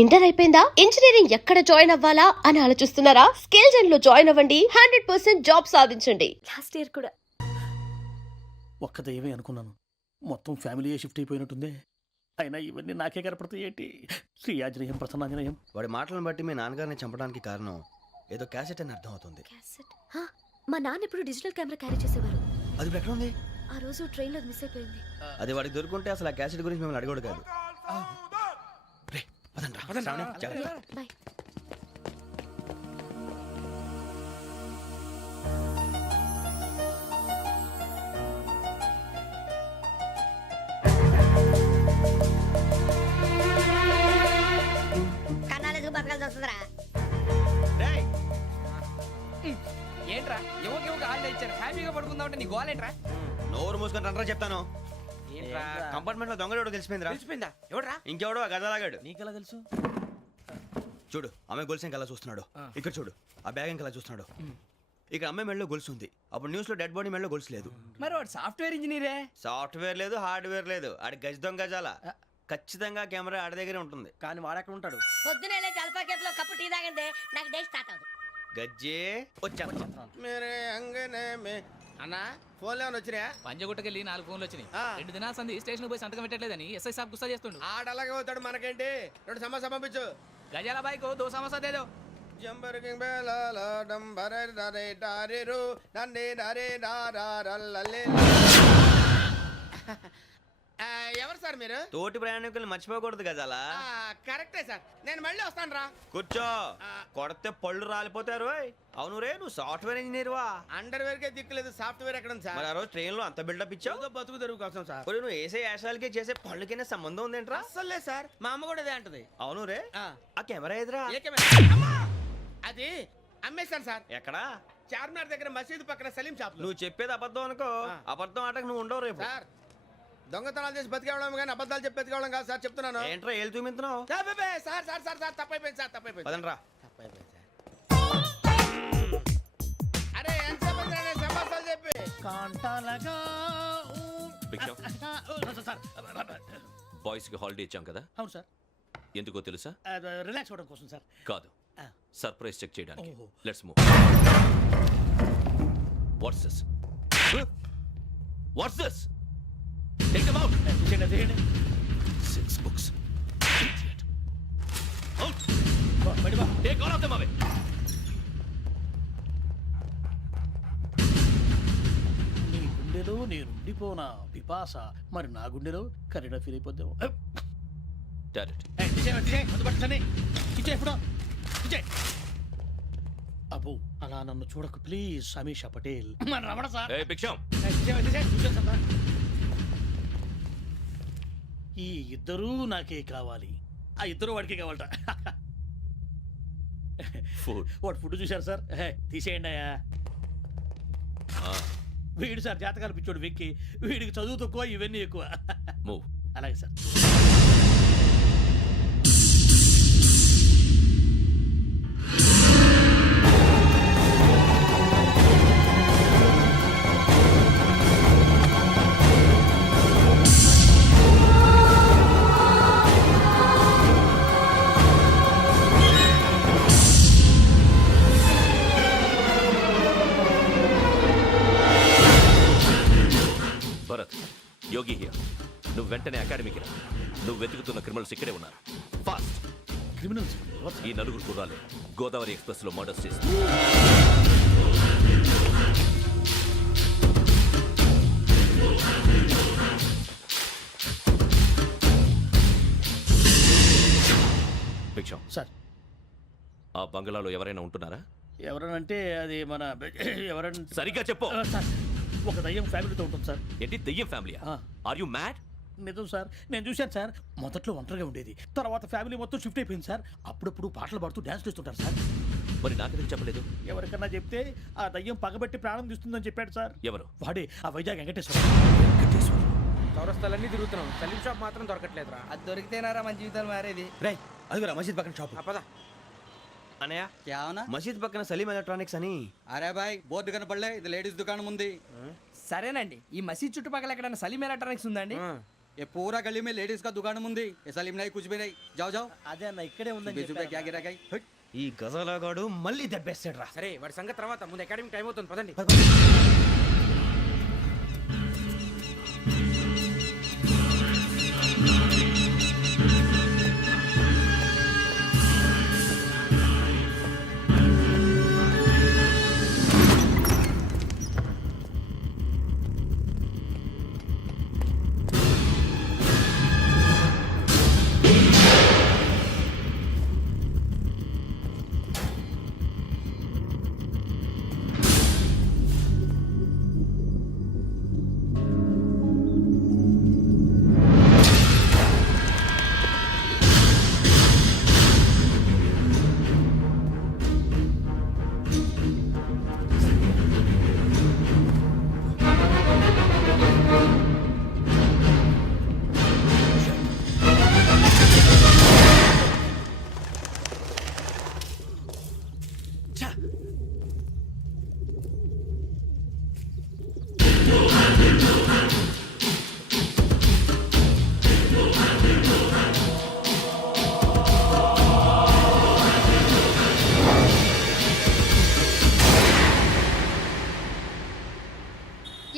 Inter అయిపోయిందా? Engineering ఎక్కడ join అవ్వాలా అని ఆలోచిస్తున్నారా? స్కిల్ జెన్ లో జాయిన్ అవ్వండి. 100% జాబ్ సాధించండి. లాస్ట్ ఇయర్ కూడా ఒక్క దయ్యమే అనుకున్నాను, మొత్తం ఫ్యామిలీయే షిఫ్ట్ అయిపోయినట్టుంది. అయినా ఇవన్నీ నాకే కనపడతాయి ఏంటి? శ్రీ ఆంజనేయం ప్రసన్నాంజనేయం. వాడి మాటలను బట్టి మీ నాన్నగారిని చంపడానికి కారణం ఏదో క్యాసెట్ అని అర్థం అవుతుంది. క్యాసెట్. మా నాన్న ఇప్పుడు డిజిటల్ కెమెరా క్యారీ చేసేవారు. అది ఇప్పుడు ఎక్కడ ఉంది? ఆ రోజు ట్రైన్ లో మిస్ అయిపోయింది. అది వాడికి దొరుకుంటే అసలు ఆ క్యాసెట్ గురించి మిమ్మల్ని అడగడు కాదు. రే, పదండ్రా. శ్రావణి, జాగ్రత్త. బాయ్. కన్నాలకు బతకాల్సి వస్తుందిరా. రేయ్, ఏంట్రా ఎవరికి హాలిడే ఇచ్చారు, హ్యాపీగా పడుకుందామంటే నీ గోల్ ఏంట్రా? నోరు మూసుకొని రండ్రా చెప్తాను. ఏంట్రా కంపార్ట్మెంట్ లో దొంగడు తెలిసిపోయిందిరా. తెలిసిపోయిందా? ఎవడ్రా? ఇంకెవడో ఆ గదలాగాడు. నీకెలా తెలుసు? చూడు, ఆమె గొలుసు ఇంకలా చూస్తున్నాడు. ఇక్కడ చూడు, ఆ బ్యాగ్ ఇంకలా చూస్తున్నాడు. ఇక అమ్మాయి మెడలో గొలుసు ఉంది. అప్పుడు న్యూస్ లో డెడ్ బాడీ మెడలో గొలుసు లేదు. మరి వాడు సాఫ్ట్వేర్ ఇంజనీరే. సాఫ్ట్వేర్ లేదు, హార్డ్వేర్ లేదు. ఆడి గజ దొంగ గజాల. ఖచ్చితంగా కెమెరా ఆడి దగ్గరే ఉంటుంది. కానీ వాడెక్కడ ఉంటాడు? పొద్దునే లేచి అల్ఫా కేఫ్ లో కప్పు టీ తాగంటే నాకు డే స్టార్ట్ అవుతుంది. గజ్జే వచ్చా. మేరే అంగనే మే అన్నా ఫోన్ లో వచ్చినా పంజగుట్టకెళ్ళి 4 ఫోన్లు వచ్చినాయి. 2 దినాల సంది స్టేషన్ పోయి సంతకం పెట్టలేదని ఎస్ఐ సాబ్ గుస్తా చేస్తుండు. ఆడలాగే పోతాడు, మనకేంటి? 2 సమస్య పంపించు. గజాల బైక్ 2 సమస్య దేదో. జంబరకింగ్ బేలాల డంబర నరే డారిరు నన్నే నరే నారల్లలే. ఎవరు సార్ మీరు? తోటి ప్రయాణికుల్ని మర్చిపోకూడదు గజాల. కరెక్టే సార్, నేను మళ్ళీ వస్తాను రా. కూర్చో, కొడితే పళ్ళు రాలిపోతారు. అవును రే, నువ్వు సాఫ్ట్వేర్ ఇంజనీర్ వా? అండర్వేర్ కే దిక్కులేదు, సాఫ్ట్వేర్ ఎక్కడ ఉంది సార్? మరి ఆ రోజు ట్రైన్ లో అంత బిల్డప్ ఇచ్చావు. ఏదో బతుకు తెరుగు కోసం సార్. మరి నువ్వు వేసే యాశాలకి చేసే పళ్ళకైనా సంబంధం ఉందేంట్రా? అస్సలు లేదు సార్, మా అమ్మ కూడా అదే అంటది. అవును రే, ఆ. ఆ కెమెరా ఎదురా ఏ కెమెరా? అమ్మా! అది అమ్మేశాను సార్. ఎక్కడా? చార్మినార్ దగ్గర మసీదు పక్కన సలీం షాప్ లో. నువ్వు చెప్పేది అబద్ధం అనుకో. ఆ. అబద్ధం ఆటకు నువ్వు ఉండవు రేపు. సార్, దొంగతనాలు చేసి బతికేవడం కానీ అబద్ధాలు చెప్పి బతికేవడం కాదు సార్, చెప్తున్నాను. ఏంట్రా ఏళ్ళు చూపించినావు? Sir sir sir sir sir తప్పైపోయింది సార్, తప్పైపోయింది. పదండ్రా. తప్పైపోయింది సార్. అరే ఎంతసేపు నేను సమాసాలు చెప్పి కాంటాలగా బాయ్స్ కి హాలిడే ఇచ్చాం కదా, అవును సార్. ఎందుకో తెలుసా? రిలాక్స్ అవ్వడం కోసం సార్. కాదు, సర్ప్రైజ్ చెక్ చేయడానికి. ఓహో. Let's move. What's this? What's this? Take them out. తీయండి. 6 books. Out. బయట బా. Take all of them away. నీ గుండెలో నేనుండిపోనా పిపాస, మరి నా గుండెలో కరీడా ఫీల్ అయిపోద్దాము. Direct. అబ్బో, అలా నన్ను చూడకు ప్లీజ్. సమీషా పటేల్. మన రమణ సార్. Hey, Biksham. ఈ ఇద్దరూ నాకే కావాలి, ఆ ఇద్దరు వాడికే కావాలట. Food. వాడు ఫుడ్ చూశారు సార్. తీసేయండి అయ్యా. వీడు సార్ జాతకాలు పిచ్చోడు వెక్కి, వీడికి చదువు తక్కువ, ఇవన్నీ ఎక్కువ. Move. అలాగే సార్. Bharat, Yogi here. నువ్వు వెంటనే అకాడమీకి రా. నువ్వు వెతుకుతున్న క్రిమినల్స్ ఇక్కడే ఉన్నారు. ఫాస్ట్. క్రిమినల్స్ ఈ నలుగురు కుర్రాలు గోదావరి ఎక్స్ప్రెస్ లో మర్డర్స్ చేసి భిక్షం, సార్. ఆ బంగ్లాలో ఎవరైనా ఉంటున్నారా? ఎవరనంటే అది మన ఎవరంటే సరిగ్గా చెప్పు. సార్, ఒక దయ్యం ఫ్యామిలీతో ఉంటుంది సార్. ఏంటి దెయ్యం ఫ్యామిలీ? ఆ. Are you mad? నిజం సార్, నేను చూశాను సార్. మొదట్లో ఒంటరిగా ఉండేది, తర్వాత ఫ్యామిలీ మొత్తం షిఫ్ట్ అయిపోయింది సార్. అప్పుడప్పుడు పాటలు పాడుతూ డ్యాన్స్ చేస్తుంటారు సార్. మరి నాకెందుకు చెప్పలేదు? ఎవరికన్నా చెప్తే ఆ దయ్యం పగబెట్టి ప్రాణం తీస్తుందని చెప్పాడు సార్. ఎవరు? వాడే ఆ వైజాగ్ వెంకటేశ్వర. చౌరస్తాలన్నీ తిరుగుతున్నాం, సలీం షాప్ మాత్రం దొరకట్లేదురా. అది దొరికితేనారా మన జీవితాలు మారేది. రే, అదిగురా మసీద్ పక్కన షాప్. పద. అనయ్య, क्या होना? మసీద్ పక్కన సలీం ఎలక్ట్రానిక్స్ అని. అరే బాయ్, బోర్డు కనపడలే, ఇది లేడీస్ దుకాణం ఉంది. సరేనండి, ఈ మసీద్ చుట్టుపక్కల ఎక్కడైనా సలీం ఎలక్ట్రానిక్స్ ఉందండి? ये पूरा गली में लेडीज का दुकान मुंदी ऐसा लिम नहीं कुछ भी नहीं जाओ जाओ అదే అన్న ఇక్కడే ఉందని बीस रुपए क्या गिरा गई ఈ గజాలగాడు మళ్ళీ దెబ్బేస్తాడు రా. సరే వాడి సంగతి తర్వాత ముందు అకాడమిక్ టైం అవుతుంది పదండి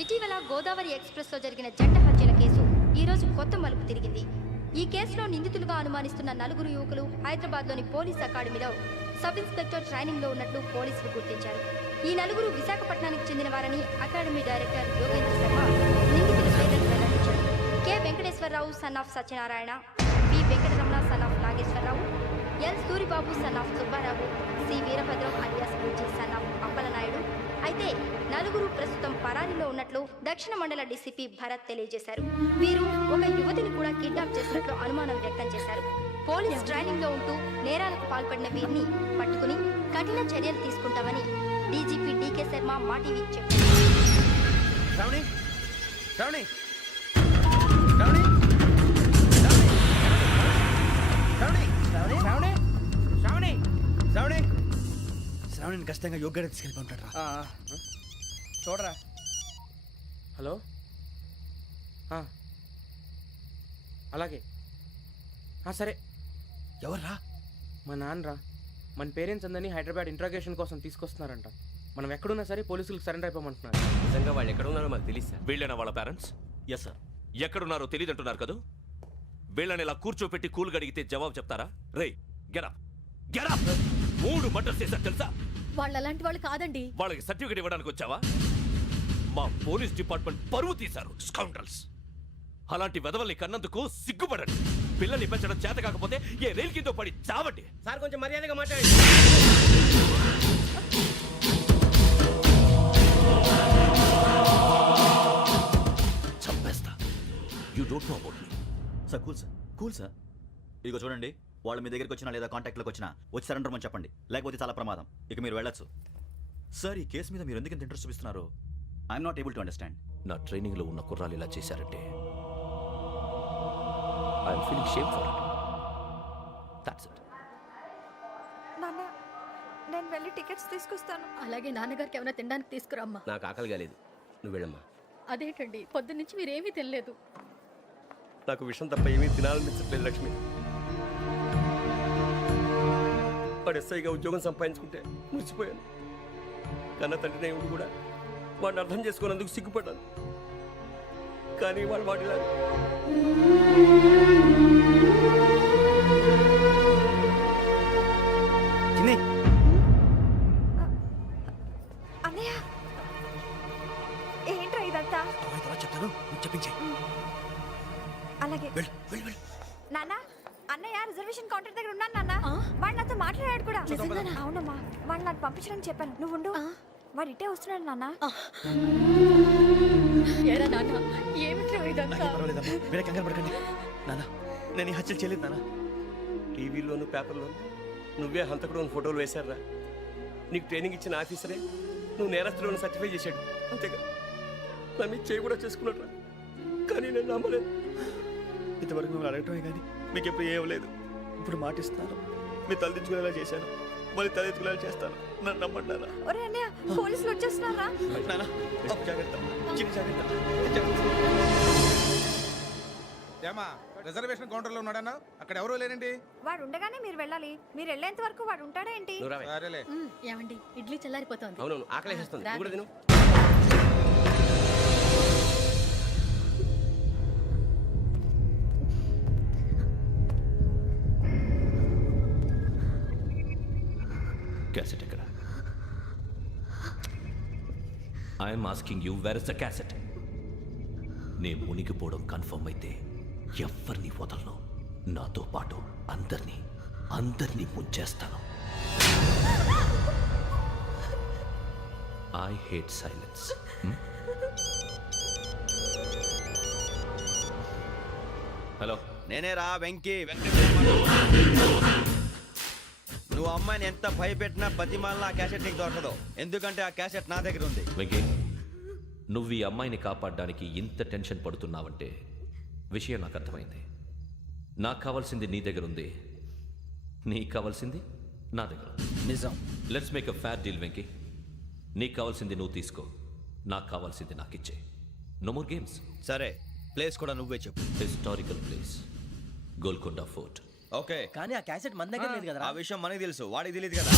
ఇటీవల గోదావరి ఎక్స్ప్రెస్లో జరిగిన జంట హత్యల కేసు ఈరోజు కొత్త మలుపు తిరిగింది. ఈ కేసులో నిందితులుగా అనుమానిస్తున్న 4 యువకులు హైదరాబాద్లోని పోలీస్ అకాడమీలో సబ్ ఇన్స్పెక్టర్ ట్రైనింగ్లో ఉన్నట్లు పోలీసులు గుర్తించారు. ఈ 4 విశాఖపట్నానికి చెందిన వారని అకాడమీ డైరెక్టర్ యోగేంద్ర శర్మ నిందితుల పేర్లను వెల్లడించారు. K Venkateswararao son of Satyanarayana, P Venkataramana son of Nageswararao, L Suribabu son of Subbarao, C Veerabhadram alias Bujji son of Appalanaidu. అయితే 4 ప్రస్తుతం పరారీలో ఉన్నట్లు దక్షిణ మండల డీసీపీ భరత్ తెలియజేశారు. వీరు ఒక యువతిని కూడా కిడ్నాప్ చేసినట్లు అనుమానం వ్యక్తం చేశారు. పోలీస్ ట్రైనింగ్ లో ఉంటూ నేరాలకు పాల్పడిన వీరిని పట్టుకుని కఠిన చర్యలు తీసుకుంటామని డీజీపీ డీకే శర్మ మా టీవీకి చెప్పారు. శ్రావణి శ్రావణి శ్రావణి శ్రావణి శ్రావణి శ్రావణి శ్రావణి శ్రావణిని ఖచ్చితంగా యోగ్యత తీసుకెళ్ళి ఉంటాడు రా. చూడరా హలో అలాగే సరే ఎవర్రా? మా నాన్నరా మన పేరెంట్స్ అందరినీ హైదరాబాద్ ఇంట్రాగేషన్ కోసం తీసుకొస్తున్నారంట. మనం ఎక్కడున్నా సరే పోలీసులకు సరెండర్ అయిపోమంటున్నారు. నిజంగా వాళ్ళు ఎక్కడ ఉన్నారో మాకు తెలియదు సార్. వీళ్ళైనా వాళ్ళ పేరెంట్స్? Yes sir. ఎక్కడున్నారో తెలియదంటున్నారు కదా. వీళ్ళని ఇలా కూర్చోపెట్టి కూల్ గడిగితే జవాబు చెప్తారా? రే గెటప్ గెటప్. 3 మర్డర్స్ చేశారు తెలుసా? వాళ్ళు అలాంటి వాళ్ళు కాదండి. వాళ్ళకి సర్టిఫికేట్ ఇవ్వడానికి వచ్చావా? మా పోలీస్ డిపార్ట్మెంట్ పరువు తీశారు స్కౌండ్రల్స్. అలాంటి వెధవల్ని కన్నందుకు సిగ్గుపడండి. పిల్లల్ని పెంచడం చేత కాకపోతే ఏ రైలు కింద పడి చావండి. సార్ కొంచెం మర్యాదగా మాట్లాడండి. చంపేస్తా. You don't know about me. Sir cool sir. ఇదిగో చూడండి, వాళ్ళు మీ దగ్గరికి వచ్చినా లేదా కాంటాక్ట్లోకి వచ్చినా వచ్చి సరెండర్ అని చెప్పండి, లేకపోతే చాలా ప్రమాదం. ఇక మీరు వెళ్ళొచ్చు. సార్, ఈ కేసు మీద మీరు ఎందుకు ఇంత ఇంట్రెస్ట్ చూపిస్తున్నారు? I'm not able to understand. నా ట్రైనింగ్ లో ఉన్న కుర్రాలు ఇలా చేశారంటే I'm feeling shame for it. That's it. నాన్న, నేను వెళ్ళి టికెట్స్ తీసుకొస్తాను. అలాగే నాన్నగారికి ఏమైనా తినడానికి తీసుకురమ్మా. నాకు ఆకలి కాలేదు, నువ్వు వెళ్ళమ్మా. అదేంటండి పొద్దున్నుంచి మీరేమీ తినలేదు. నాకు విషయం తప్ప ఏమీ తినాలనిపించట్లేదు లక్ష్మి. వాడు ఎస్ఐగా ఉద్యోగం సంపాదించుకుంటే మురిసిపోయాను. కన్న తండ్రినే ఉండి కూడా వాడిని అర్థం చేసుకున్నందుకు సిగ్గుపడ్డాను. కానీ వాడు వాడిలా అన్నయ్య, ఏంట్రా ఇదంతా? చెప్తాను, చెప్పించే. అలాగే నాన్న, అన్నయ్య రిజర్వేషన్ కౌంటర్ దగ్గర ఉన్నాను నాన్న. వాడు నాతో మాట్లాడాడు కూడా. అవునమ్మా, వాడు నాకు పంపించడానికి చెప్పాను. నువ్వు ఉండు, వాడు ఇట్టే వస్తున్నాడు నాన్న. ఏరా నాన్న, ఏమిట్రా ఇదంతా? పర్వాలేదమ్మా, వేరే కంగారు పడకండి. నాన్న, నేను ఈ హత్యలు చేయలేదు నాన్న. టీవీలోను పేపర్లోను నువ్వే హంతకుడు ఫోటోలు వేశారా? నీకు ట్రైనింగ్ ఇచ్చిన ఆఫీసరే నువ్వు నేరస్తులను సర్టిఫై చేశాడు. అంతేగా నా మీద చేయి కూడా చేసుకున్నట్రా. కానీ నేను నమ్మలేదు. ఇంతవరకు మిమ్మల్ని అడగటమే కానీ మీకు ఎప్పుడు ఏం లేదు. ఇప్పుడు మాటిస్తున్నాను, మీ తలదించుకునేలా చేశాను, మళ్ళీ తలెత్తుకునేలా చేస్తాను. నన్ను నమ్మంటారా? ఒరే అన్నయ్య, పోలీసులు వచ్చేస్తున్నారా? నాన్న, జాగ్రత్త, చిన్న జాగ్రత్త. ఏమా రిజర్వేషన్ కౌంటర్ లో ఉన్నాడన్నా అక్కడ ఎవరూ లేరండి. వాడు ఉండగానే మీరు వెళ్ళాలి. మీరు వెళ్ళేంత వరకు వాడు ఉంటాడా ఏంటి? నువ్వు రావే. సరేలే. ఏమండి ఇడ్లీ చల్లారిపోతోంది. అవును ఆకలేసేస్తుంది. నువ్వు కూడా తిను. క్యాసెట్ ఎక్కడ? I'm asking you where is the cassette? నే మునిగిపోవడం కన్ఫర్మ్ అయితే ఎవ్వరిని వదలను. నాతో పాటు అందరినీ ముంచేస్తాను. I hate silence. హలో, నేనే రా వెంకీ నువ్వు అమ్మాయిని ఎంత భయపెట్టినా బతిమాలినా ఆ క్యాసెట్ నీకు దొరకదు. ఎందుకంటే ఆ క్యాసెట్ నా దగ్గర ఉంది. వెంకీ, నువ్వు ఈ అమ్మాయిని కాపాడడానికి ఇంత టెన్షన్ పడుతున్నావంటే విషయం నాకు అర్థమైంది. నాకు కావాల్సింది నీ దగ్గర ఉంది, నీకు కావాల్సింది నా దగ్గర ఉంది. నిజం. Let's make a fair deal Venky. నీకు కావాల్సింది నువ్వు తీసుకో, నాకు కావాల్సింది నాకు ఇచ్చే. No more games. సరే, ప్లేస్ కూడా నువ్వే చెప్పు. Historical place, Golconda fort. Okay, కానీ ఆ క్యాసెట్ మన దగ్గర లేదు కదా. ఆ విషయం మనకి తెలుసు, వాడికి తెలియదు కదా.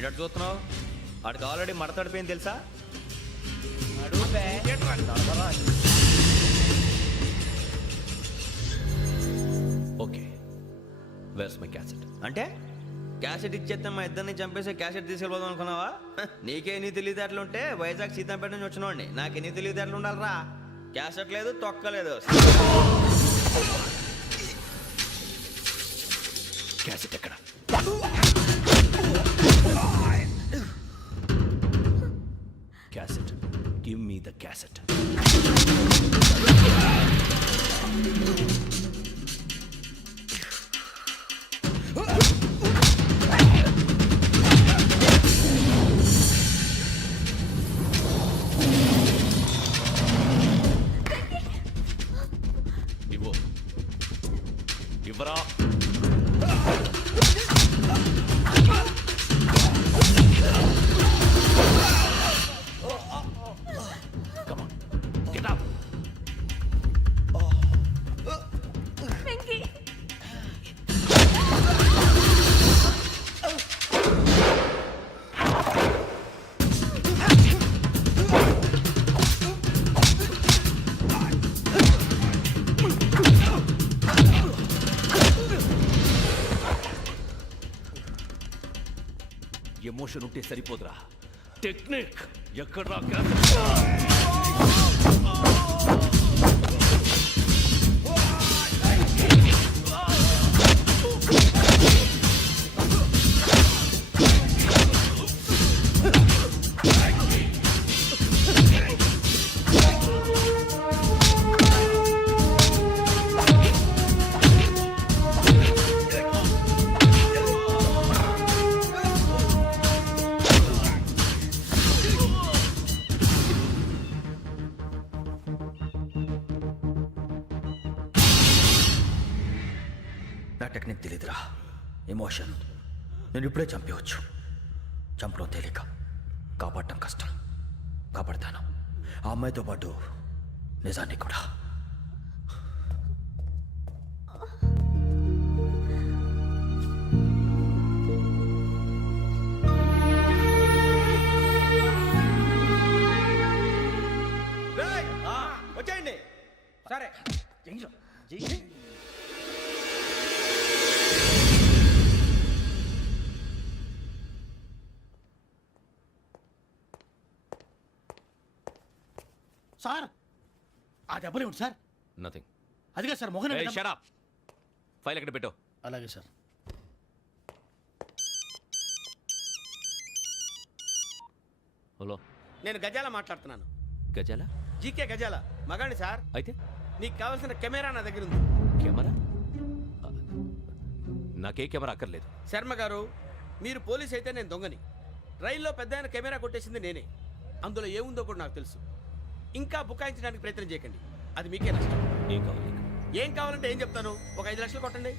ఏంటో చూస్తున్నావు? వాడికి ఆల్రెడీ మడతడిపోయింది తెలుసా? Okay, where's my cassette? అంటే క్యాసెట్ ఇచ్చేస్తే మా ఇద్దరిని చంపేసి క్యాసెట్ తీసుకెళ్ళిపోదాం అనుకున్నావా? నీకే ఎన్ని తెలివితేటలు ఉంటే వైజాగ్ సీతంపేట నుంచి వచ్చినోడిని నాకు ఎన్ని తెలివితేటలు ఉండాలిరా? క్యాసెట్ లేదు, తొక్కలేదు. క్యాసెట్ ఎక్కడ? Cassette, give me the cassette. ఇవ్వు, ఇవ్వరా. Come on, get up. Emotion ఉంటే సరిపోదురా, టెక్నిక్ ఎక్కడ్రా? నా టెక్నిక్ తెలియదురా. ఎమోషన్ నేను ఇప్పుడే చంపేవచ్చు. చంపడం తేలిక, కాపాడటం కష్టం. కాపాడతాను ఆ అమ్మాయితో పాటు నిజాన్ని కూడా. వచ్చేయండి. సరే. సార్ ఆ దెబ్బలేమిటి సార్? నథింగ్. అదిగా సార్ మొహన్ షట్ ఫైల్ ఎక్కడ పెట్టు. అలాగే సార్. హలో, నేను గజాల మాట్లాడుతున్నాను. గజాల? జీకే గజాల మగాండి సార్. అయితే నీకు కావాల్సిన కెమెరా నా దగ్గర ఉంది. కెమెరా? నాకే కెమెరా అక్కర్లేదు. శర్మ గారు, మీరు పోలీస్ అయితే నేను దొంగని. రైల్లో పెద్ద ఆయన కెమెరా కొట్టేసింది నేనే. అందులో ఏముందో కూడా నాకు తెలుసు. ఇంకా బుకాయించడానికి ప్రయత్నం చేయకండి, అది మీకే నష్టం. ఏం కావాలి నీకు? ఏం కావాలంటే ఏం చెప్తాను. ఒక 5 లక్షలు కొట్టండి.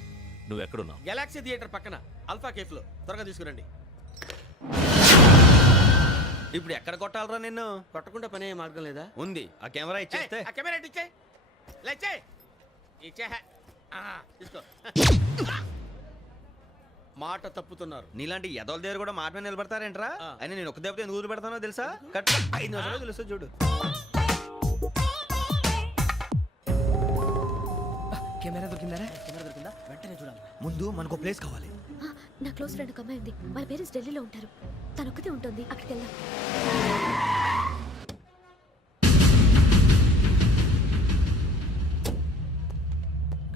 నువ్వు ఎక్కడున్నావు? గెలాక్సీ థియేటర్ పక్కన అల్ఫా కేఫ్లో. త్వరగా తీసుకురండి. ఇప్పుడు ఎక్కడ కొట్టాలరా నిన్ను? కొట్టకుండా పనే మార్గం లేదా? ఉంది. ఆ కెమెరా ఇచ్చేస్తే ఆ కెమెరా ఇచ్చే లేచే ఇచ్చే తీసుకో. మాట తప్పుతున్నారు. నీలాంటి ఎదల దగ్గర కూడా మాట మీద నిలబడతారేంట్రా? ఆ. అయినా నేను ఒక దెబ్బతో ఎందుకు పెడతానో తెలుసా? కట్ 5 నిమిషాలు తెలుసు చూడు. కెమెరా దొరికిందా? కెమెరా దొరికిందా? వెంటనే చూడాలి. ముందు మనకు ప్లేస్ కావాలి. నా క్లోజ్ ఫ్రెండ్ ఒక అమ్మాయి ఉంది. వాళ్ళ పేరెంట్స్ ఢిల్లీలో ఉంటారు. తను ఒక్కతే ఉంటుంది. అక్కడికి వెళ్దాం.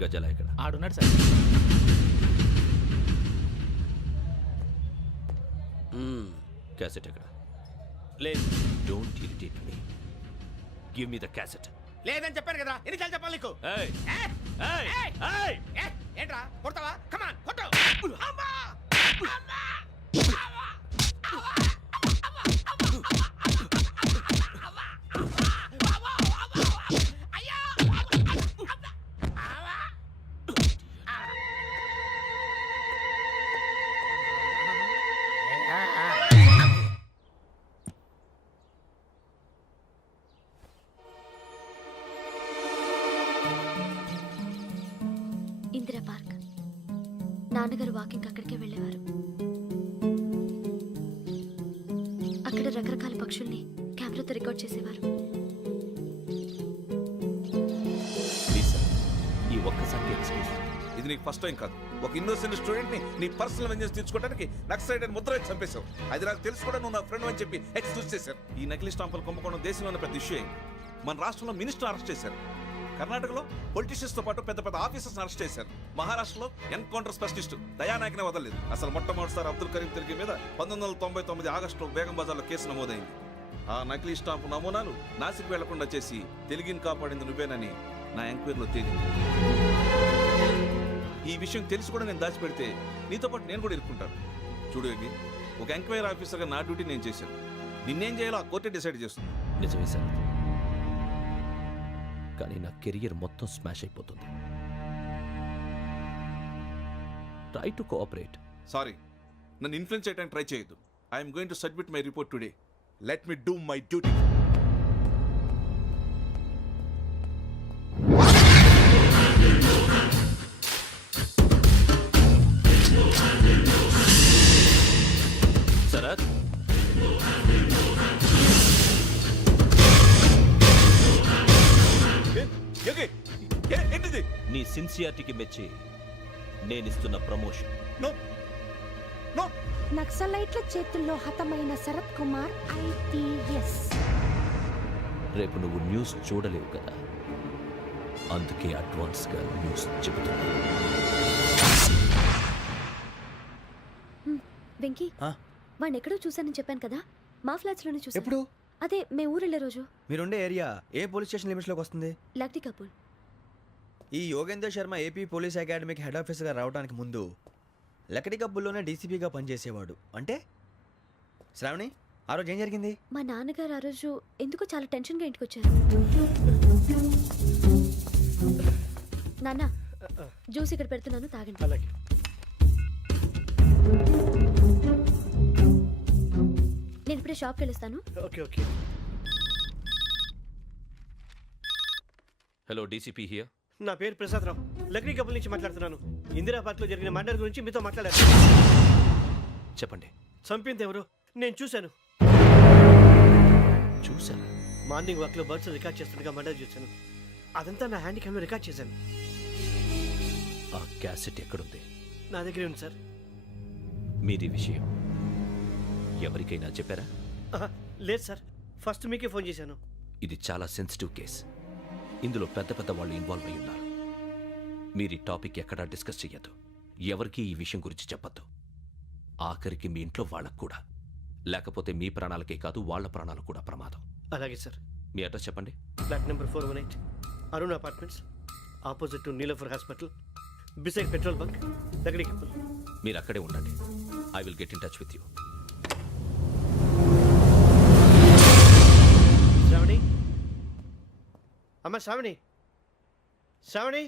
గజాల ఎక్కడ? ఆడున్నాడు సార్. క్యాసెట్ ఎక్కడ? లేదు. Don't irritate me. Give me the cassette. లేదని చెప్పాను కదా, ఎన్నిసార్లు చెప్పాలి నీకు? ఏయ్ ఏయ్! ఏయ్ ఏయ్! ఏయ్! ఏ, ఏంట్రా కొడతావా? కమాన్ కొట్టు. అమ్మా! అమ్మా! ఇందిరా పార్క్. నాన్నగారు వాకింగ్ అక్కడికే వెళ్ళేవారు. అక్కడ రకరకాల పక్షుల్ని కెమెరాతో రికార్డ్ చేసేవారు. ప్లీజ్ సార్, ఈ ఒక్కసారి ఎక్స్క్యూజ్. ఇది నీకు ఫస్ట్ టైం కాదు. ఒక ఇన్నోసెంట్ స్టూడెంట్ ని నీ పర్సనల్ వెంజెన్స్ తీర్చుకోవడానికి నక్సలైట్ అని ముద్ర వేసి చంపేశావు. అది నాకు తెలుసు కూడా నువ్వు నా ఫ్రెండ్ అని చెప్పి ఎక్స్క్యూజ్ చేశారు. ఈ నకిలీ స్టాంపులు కుంభకోణం దేశంలోనే పెద్ద ఇష్యూ అయింది. మన రాష్ట్రంలో మినిస్టర్ అరెస్ట్ చేశారు. కర్ణాటకలో పొలిటీషియన్స్ తో పాటు పెద్ద పెద్ద ఆఫీసర్స్ అరెస్ట్ చేశారు. మహారాష్ట్రలో ఎన్కౌంటర్ స్పెషలిస్ట్ దయానాయకనే వదలలేదు. అసలు మొట్టమొదటిసారి అబ్దుల్ కరీం తిరిగి మీద 1999 ఆగస్టులో బేగం బజార్లో కేసు నమోదైంది. ఆ నకిలీ స్టాంపు నమూనాలు నాసిక్ వెళ్లకుండా చేసి తెలుగుని కాపాడింది నువ్వేనని నా ఎంక్వైరీలో తేలింది. ఈ విషయం తెలిసి కూడా నేను దాచిపెడితే నీతో పాటు నేను కూడా ఇరుక్కుంటాను. చూడు యోగి, ఒక ఎంక్వైరీ ఆఫీసర్గా నా డ్యూటీ నేను చేశాను. నిన్నేం చేయాలో ఆ కోర్టే డిసైడ్ చేస్తుంది. నిజమే సార్, కానీ నా కెరియర్ మొత్తం స్మాష్ అయిపోతుంది. Try to cooperate. సారీ, నన్ను ఇన్ఫ్లుయెన్స్ చేయడానికి ట్రై చేయొద్దు. I'm going to submit my report today. Let me do my duty. Sharath, ఏంటిది? నీ సిన్సియారిటీకి మెచ్చి నేనిస్తున్న ప్రమోషన్. No no. నక్సలైట్ల చేతుల్లో హతమైన శరత్ కుమార్ IPS. రేపు నువ్వు న్యూస్ చూడలేవు కదా, అందుకే అడ్వాన్స్గా న్యూస్ చెబుతున్నా. వెంకీ, ఆ? వాడిని ఎక్కడో చూశానని చెప్పాను కదా, మా ఫ్లాట్స్ లోనే చూసాను. ఎప్పుడు? అదే మే ఊరెళ్ళే రోజు. మీరుండే ఏరియా ఏ పోలీస్ స్టేషన్ లిమిట్స్ లోకి వస్తుంది? లక్టీ కపూర్. ఈ యోగేందర్ శర్మ ఏపీ పోలీస్ అకాడమీకి హెడ్ ఆఫీసర్గా రావడానికి ముందు లకడి కబ్బుల్లోనే డీసీపీగా పనిచేసేవాడు. అంటే శ్రావణి, ఆ రోజు ఏం జరిగింది? మా నాన్నగారు ఆ రోజు ఎందుకో చాలా టెన్షన్గా ఇంటికి వచ్చారు. నాన్న, జ్యూస్ ఇక్కడ పెడుతున్నాను తాగండి. అలాగే. నేను ఇప్పుడే షాప్కి వెళ్ళొస్తాను. Okay okay. Hello DCP here. నా పేరు ప్రసాదరావు, లక్రీ కపుల్ నుంచి మాట్లాడుతున్నాను. ఇందిరా పార్క్ లో జరిగిన మర్డర్ గురించి మీతో మాట్లాడారు. చెప్పండి. చంపింది ఎవరు నేను చూశాను. చూసారా? మార్నింగ్ వాక్ లో బర్డ్స్ రికార్డ్ చేస్తుండగా మర్డర్ చూశాను. అదంతా నా హ్యాండ్ క్యామ్ లో రికార్డ్ చేశాను. ఆ క్యాసెట్ ఎక్కడుంది? నా దగ్గరే ఉంది సార్. మీది విషయం ఎవరికైనా చెప్పారా? ఆహా, లేదు సార్, ఫస్ట్ మీకే ఫోన్ చేశాను. ఇది చాలా సెన్సిటివ్ కేస్. ఇందులో పెద్ద పెద్ద వాళ్ళు ఇన్వాల్వ్ అయి ఉన్నారు. మీరు ఈ టాపిక్ ఎక్కడా డిస్కస్ చెయ్యొద్దు. ఎవరికి ఈ విషయం గురించి చెప్పొద్దు. ఆఖరికి మీ ఇంట్లో వాళ్ళకు కూడా. లేకపోతే మీ ప్రాణాలకే కాదు వాళ్ళ ప్రాణాలు కూడా ప్రమాదం. అలాగే సార్. మీ అడ్రస్ చెప్పండి. Flat number 418 Arun apartments, opposite to Niloufer hospital, beside petrol bunk, Lakdikapul. మీరు అక్కడే ఉండండి. I will get in touch with you. Sravani, అమ్మ శ్రావణి, శ్రావణి.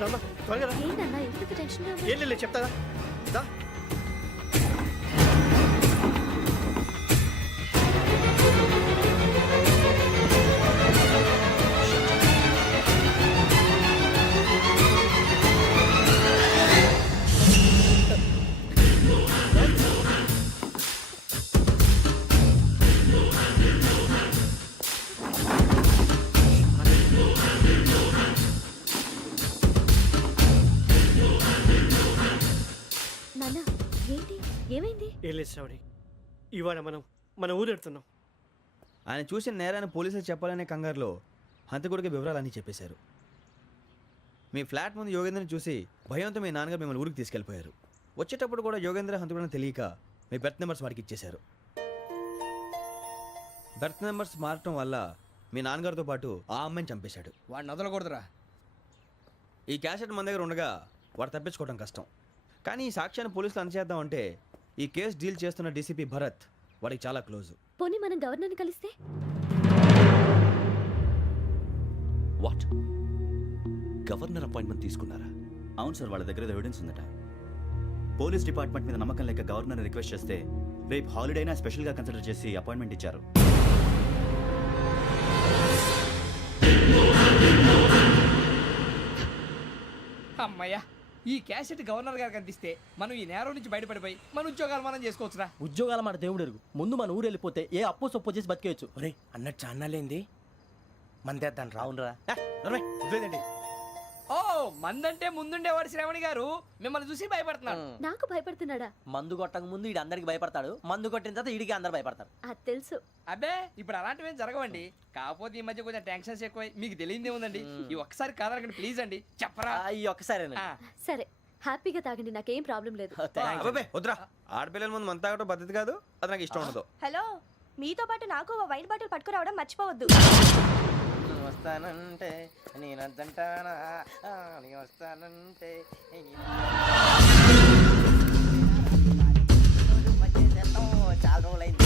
రామ్మా, త్వరగా రా. ఏంటన్నా ఎందుకు టెన్షన్? ఏం లేదు, చెప్తాదా దా. నాన్న ఏంటి ఏమైంది? ఏం లేదు శ్రావణి, ఇవాళ మనం మన ఊరెడుతున్నాం. ఆయన చూసిన నేరాన్ని పోలీసులు చెప్పాలనే కంగారులో హంతకుడికి వివరాలన్నీ చెప్పేశారు. మీ ఫ్లాట్ ముందు యోగేంద్రని చూసి భయంతో మీ నాన్నగారు మిమ్మల్ని ఊరికి తీసుకెళ్ళిపోయారు. వచ్చేటప్పుడు కూడా యోగేంద్ర హంతకుడని తెలియక మీ బెర్త్ నెంబర్స్ వాడికి ఇచ్చేశారు. బెర్త్ నెంబర్స్ మారటం వల్ల మీ నాన్నగారితో పాటు ఆ అమ్మాయిని చంపేశాడు. వాడిని వదలకూడదురా. ఈ క్యాసెట్ మన దగ్గర ఉండగా వాడు తప్పించుకోవడం కష్టం. కానీ ఈ సాక్ష్యాన్ని పోలీసులు అందజేద్దామంటే ఈ కేసు డీల్ చేస్తున్న డీసీపీ భరత్ వాడికి చాలా క్లోజు. పోనీ మనం గవర్నర్ని కలిస్తే? వాట్? గవర్నర్ అపాయింట్మెంట్ తీసుకున్నారా? అవును సార్, వాళ్ళ దగ్గర ఎవిడెన్స్ ఉందట. పోలీస్ డిపార్ట్మెంట్ మీద నమ్మకం లేక గవర్నర్ రిక్వెస్ట్ చేస్తే రేపు హాలిడేనా స్పెషల్గా కన్సిడర్ చేసి అపాయింట్మెంట్ ఇచ్చారు. అమ్మయ్యా, ఈ క్యాసెట్ గవర్నర్ గారికి అందిస్తే మనం ఈ నేరం నుంచి బయటపడిపోయి మన ఉద్యోగాలు మనం చేసుకోవచ్చురా. ఉద్యోగాల మాట దేవుడు ఎరుగు. ముందు మన ఊరు వెళ్ళిపోతే ఏ అప్పు సొప్పు చేసి బతికేయచ్చు. ఒరే అన్నట్టు చాన్నాలేంది మందేద్దాను రావునరా. వదిలేదండి. ఓ మందంటే ముందుండేవాడు శ్రావణి గారు మిమ్మల్ని చూసి భయపడుతున్నాడు. నాకు భయపడుతున్నాడా? మందు కొట్టక ముందు ఈడు అందరికి భయపడతాడు, మందు కొట్టిన తర్వాత ఈడికి అందరు భయపడతారు. అది తెలుసు. అబ్బే ఇప్పుడు అలాంటివి జరగవండి. కాకపోతే ఈ మధ్య కొంచెం టెన్షన్స్ ఎక్కువ, మీకు తెలియదే ఉందండి. ఈ ఒక్కసారి కాదనకండి ప్లీజ్ అండి, చెప్పరా. ఈ ఒక్కసారి సరే హ్యాపీగా తాగండి, నాకేం ప్రాబ్లం లేదు. అబ్బాబే వద్దురా, ఆడపిల్లల ముందు మన తాగడం పద్ధతి కాదు, అది నాకు ఇష్టం ఉండదు. హలో, మీతో పాటు నాకు ఓ వైన్ బాటిల్ పట్టుకురావడం మర్చిపోవద్దు. వస్తానంటే నేనంటానా, వస్తానంటే చాలా రోజులైంది.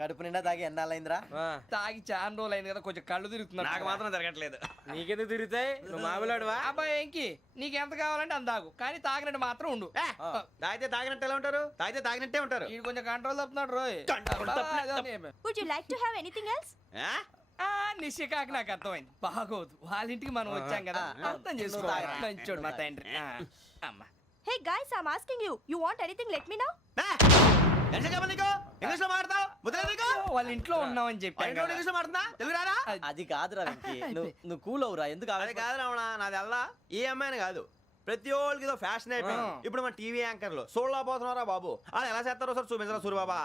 కడుపు నిండా తాగి ఎన్నాళ్ళైందిరా? తాగి చాలా రోజులు అయింది కదా, కొంచెం కళ్ళు తిరుగుతున్నా. నాకు మాత్రం జరగట్లేదు. నీకెందుకు తిరుగుతాయి? నువ్వు మామిలాడువా? అబ్బాయి ఏంకి నీకు ఎంత కావాలంటే అంత తాగు, కానీ తాగినట్టు మాత్రం ఉండు. తాగితే తాగినట్టు ఎలా ఉంటారు? తాగితే తాగినట్టే ఉంటారు. వీడు కొంచెం కంట్రోల్ తప్పుతున్నాడు రోయ్. Would you like to have anything else? నిశ్చికాకి నాకు అర్థమైంది. బాగోదు, వాళ్ళ ఇంటికి మనం వచ్చాం కదా, అర్థం చేసుకోవాలి. మంచోడు మా తండ్రి. అమ్మ hey guys I am asking you you want anything let me know. English లో మాట్లాడతావు వాళ్ళ ఇంట్లో ఉన్నామని చెప్పి ఇంగ్లీష్ లో మాట్లాడుతున్నా తెలుగు రారా? అది కాదురా వెంకీ నువ్వు కూల్ అవురా ఎందుకు అదే కాదు రావణ నాది అల్లా ఏ అమ్మాయిని కాదు ప్రతి ఒక్కరికి ఏదో ఫ్యాషన్ అయిపోయింది. ఇప్పుడు మన టీవీ యాంకర్లు సోళ్ళ పోతున్నారా బాబు అది ఎలా చేస్తారో సార్ చూపించరా సూరిబాబా.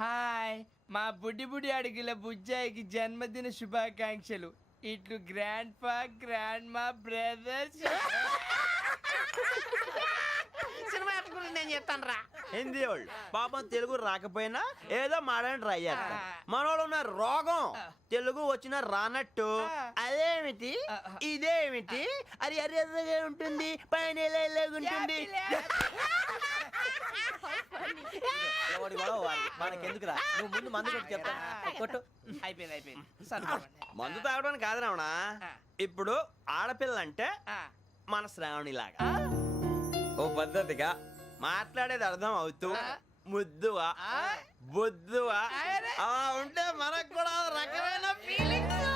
హాయ్ మా బుడ్డి బుడ్డి అడిగిల బుజ్జాయికి జన్మదిన శుభాకాంక్షలు. ఇట్లు గ్రాండ్ ఫా గ్రాండ్ మా బ్రదర్స్. సినిమా గురించి నేను చెప్తాను రా. హిందీ వాళ్ళు పాపం తెలుగు రాకపోయినా ఏదో మాడని ట్రై చేస్తారు. మనోళ్ళు ఉన్న రోగం తెలుగు వచ్చిన రానట్టు అదేమిటి ఇదేమిటి అది అర్రగా ఉంటుంది పైన ఉంటుంది. మనకెందుకురా నువ్వు ముందు మందు కొట్టి చెప్తా కొట్టు. అయిపోయింది మందు తాగడానికి కాదు రావణ. ఇప్పుడు ఆడపిల్ల అంటే మన శ్రావణి లాగా ఓ పద్ధతిగా మాట్లాడేది అర్థం అవుతూ ముద్దువా బొద్దువా అలా ఉంటే మనకు కూడా రకమైన ఫీలింగ్స్.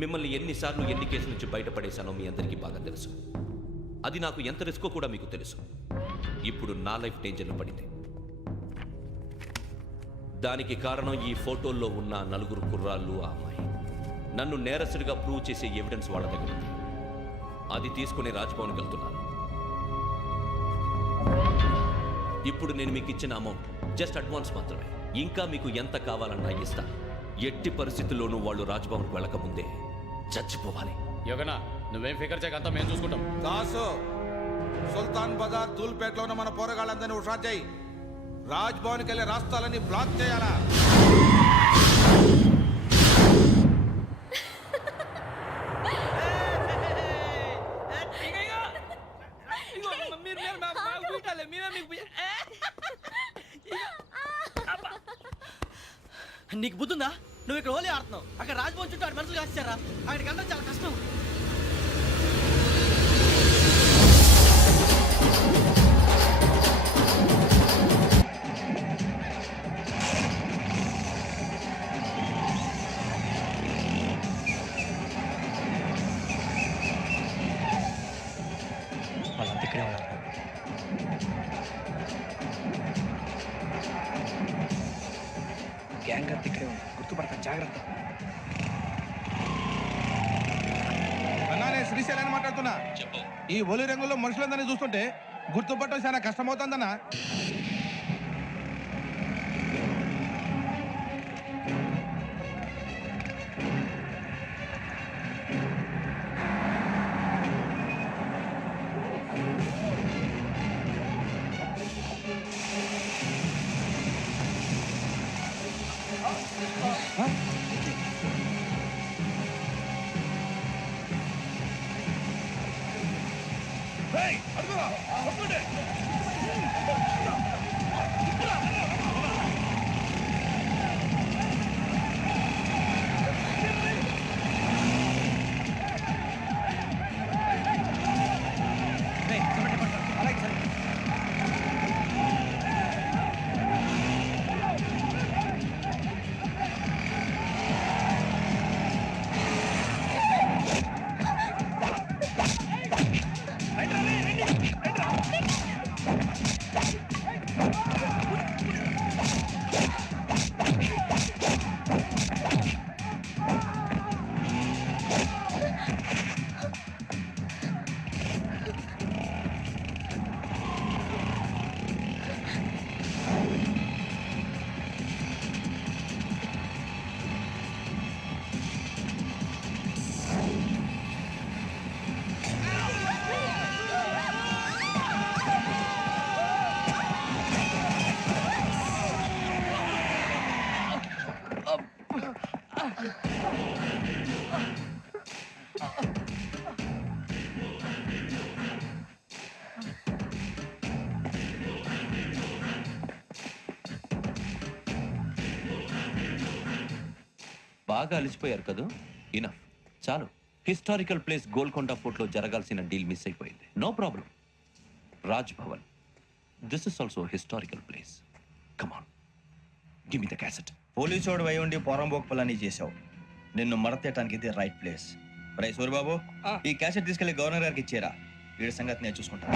మిమ్మల్ని ఎన్నిసార్లు ఎన్ని కేసుల నుంచి బయటపడేశానో మీ అందరికీ బాగా తెలుసు. అది నాకు ఎంత రిస్కో కూడా మీకు తెలుసు. ఇప్పుడు నా లైఫ్ డేంజర్లో పడింది. దానికి కారణం ఈ ఫోటోల్లో ఉన్న 4 కుర్రాళ్ళు ఆ అమ్మాయి. నన్ను నేరస్తుడిగా ప్రూవ్ చేసే ఎవిడెన్స్ వాళ్ళ దగ్గర ఉంది. అది తీసుకుని రాజ్భవన్కి వెళ్తున్నాను. ఇప్పుడు నేను మీకు ఇచ్చిన అమౌంట్ జస్ట్ అడ్వాన్స్ మాత్రమే. ఇంకా మీకు ఎంత కావాలన్నా ఇస్తా. ఎట్టి పరిస్థితుల్లోనూ వాళ్ళు రాజ్భవన్కి వెళ్ళకముందే చచ్చిపోవాలి. యోగనా నువ్వేం ఫికర్ చేయక అంతా మేము చూసుకుంటాం. దాసు సుల్తాన్ బజార్ దూల్పేటలో ఉన్న మన పోరగాళ్ళందరినీ హుషారు చేయి. రాజ్ భవన్కి వెళ్ళే రాష్ట్రాలన్నీ బ్లాక్ చేయాలా? నీకు బుద్ధుందా? నువ్వు ఇక్కడ హోలీ ఆడుతున్నావు, అక్కడ రాజ్భవన్ చుట్టూ ఆడి మనుషులు కాస్తారా? అక్కడికి వెళ్ళడం చాలా కష్టం. వాళ్ళంతా ఇక్కడే ఉన్నారు. గ్యాంగ్ అంతా ఇక్కడే ఉంది, గుర్తుపడతాను, జాగ్రత్త. అన్నానే శ్రీశైలాన్ని మాట్లాడుతున్నా. ఈ ఒలి రంగులో మనుషులందరినీ చూస్తుంటే గుర్తుపట్టడం చాలా కష్టమవుతుందన్నా. బాగా అలిసిపోయారు కదా, ఇనఫ్, చాలు. హిస్టారికల్ ప్లేస్ గోల్కొండ ఫోర్ట్లో జరగాల్సిన డీల్ మిస్ అయిపోయింది. No problem. Raj Bhavan, this is also historical place. Come on, give me the cassette. పోలీసోడు వై ఉండి పోరంబోకు పని చేసావు. నిన్ను మడతేయటానికి ఇది రైట్ ప్లేస్. రై సూరిబాబు, ఈ క్యాసెట్ తీసుకెళ్లి గవర్నర్ గారికి ఇచ్చేరా. వీడి సంగతి నేను చూసుకుంటాను.